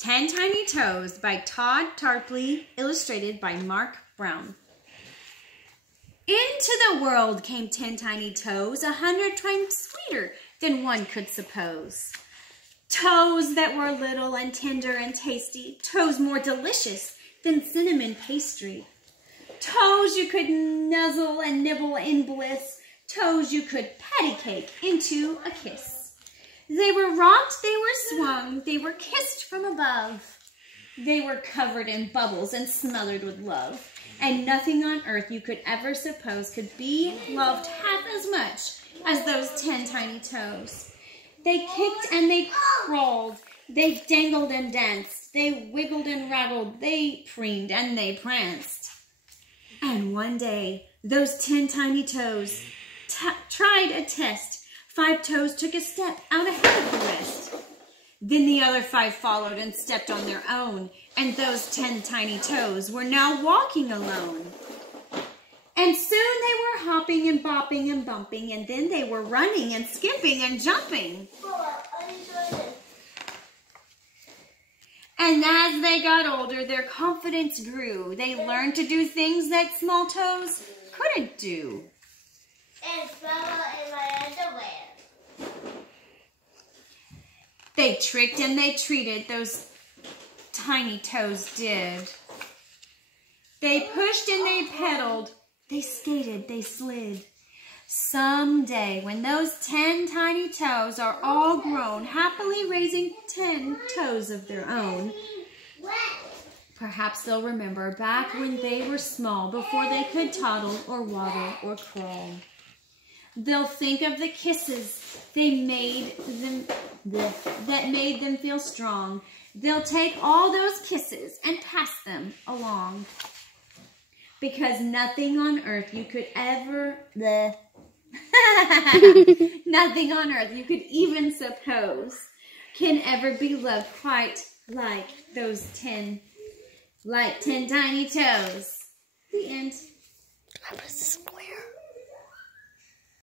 10 Tiny Toes by Todd Tarpley, illustrated by Mark Brown. Into the world came 10 tiny toes, 100 times sweeter than one could suppose. Toes that were little and tender and tasty, toes more delicious than cinnamon pastry. Toes you could nuzzle and nibble in bliss, toes you could patty cake into a kiss. They were rocked, they were swung, they were kissed from above. They were covered in bubbles and smothered with love. And nothing on earth you could ever suppose could be loved half as much as those 10 tiny toes. They kicked and they crawled, they dangled and danced, they wiggled and rattled, they preened and they pranced. And one day, those 10 tiny toes tried a test. 5 toes took a step out ahead of the rest. Then the other 5 followed and stepped on their own, and those 10 tiny toes were now walking alone. And soon they were hopping and bopping and bumping, and then they were running and skipping and jumping. And as they got older, their confidence grew. They learned to do things that small toes couldn't do. And smell in my underwear. They tricked and they treated, those tiny toes did. They pushed and they pedaled. They skated, they slid. Someday, when those 10 tiny toes are all grown, happily raising 10 toes of their own, perhaps they'll remember back when they were small, before they could toddle or waddle or crawl. They'll think of the kisses they made them that made them feel strong. They'll take all those kisses and pass them along. Because nothing on earth you could ever nothing on earth you could even suppose can ever be loved quite like those 10 tiny toes. The end. I was square.